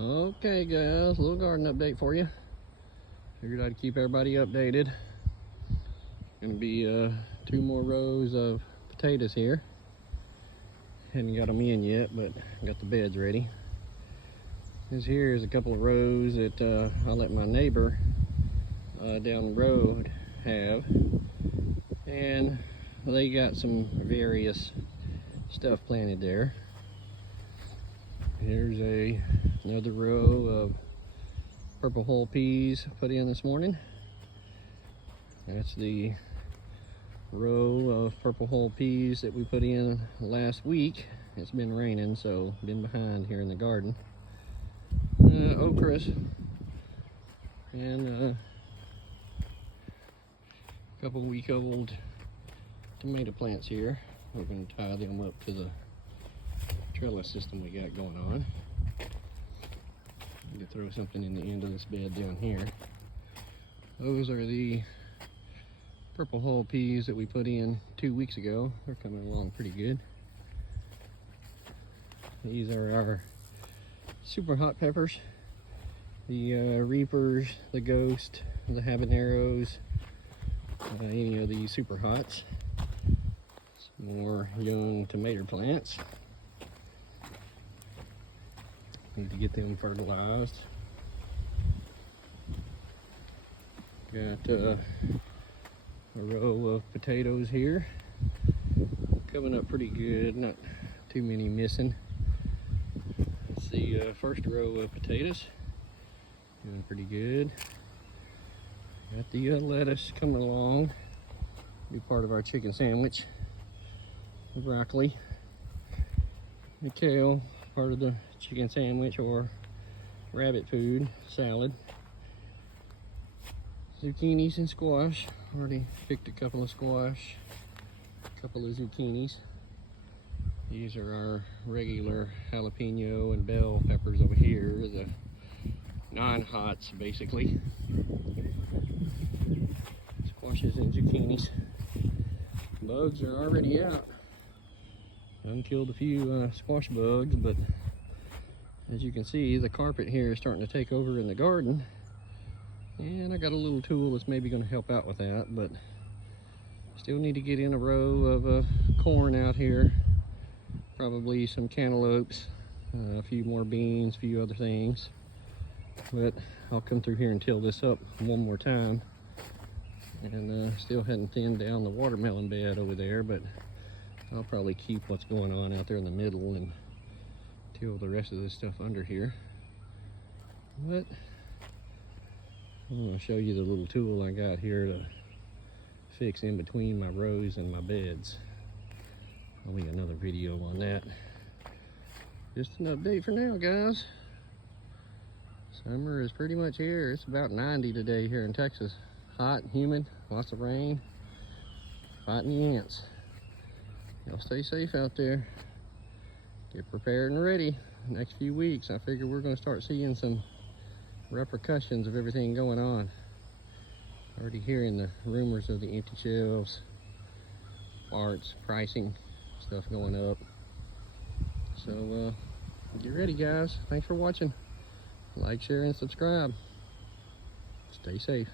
Okay guys, a little garden update for you. Figured I'd keep everybody updated. Gonna be 2 more rows of potatoes here. Hadn't got them in yet, but got the beds ready. This here is a couple of rows that I'll let my neighbor down the road have, and they got some various stuff planted there. Here's another row of purple hull peas put in this morning. That's the row of purple hull peas that we put in last week. It's been raining, so been behind here in the garden. Okras and a couple week-old tomato plants here. We're going to tie them up to the trellis system we got going on. I'm going to throw something in the end of this bed down here. Those are the purple hull peas that we put in 2 weeks ago. They're coming along pretty good. These are our super hot peppers, the reapers, the ghost, the habaneros, any of these super hots. Some more young tomato plants. Need to get them fertilized. Got a row of potatoes here, coming up pretty good, not too many missing. It's the first row of potatoes, doing pretty good. Got the lettuce coming along, be part of our chicken sandwich. The broccoli, the kale, part of the chicken sandwich or rabbit food salad. Zucchinis and squash. Already picked a couple of squash, a couple of zucchinis. These are our regular jalapeno and bell peppers over here, the non-hots basically. Squashes and zucchinis. Bugs are already out. I've killed a few squash bugs, but as you can see, the carpet here is starting to take over in the garden. And I got a little tool that's maybe going to help out with that, but still need to get in a row of corn out here. Probably some cantaloupes, a few more beans, a few other things. But I'll come through here and till this up one more time. And still hadn't thinned down the watermelon bed over there, but I'll probably keep what's going on out there in the middle and till the rest of this stuff under here. But I'm going to show you the little tool I got here to fix in between my rows and my beds. I'll make another video on that. Just an update for now, guys. Summer is pretty much here. It's about 90 today here in Texas. Hot, humid, lots of rain, fighting the ants. Y'all stay safe out there. Get prepared and ready. Next few weeks, I figure we're going to start seeing some repercussions of everything going on. Already hearing the rumors of the empty shelves, parts, pricing, stuff going up. So get ready, guys. Thanks for watching. Like, share, and subscribe. Stay safe.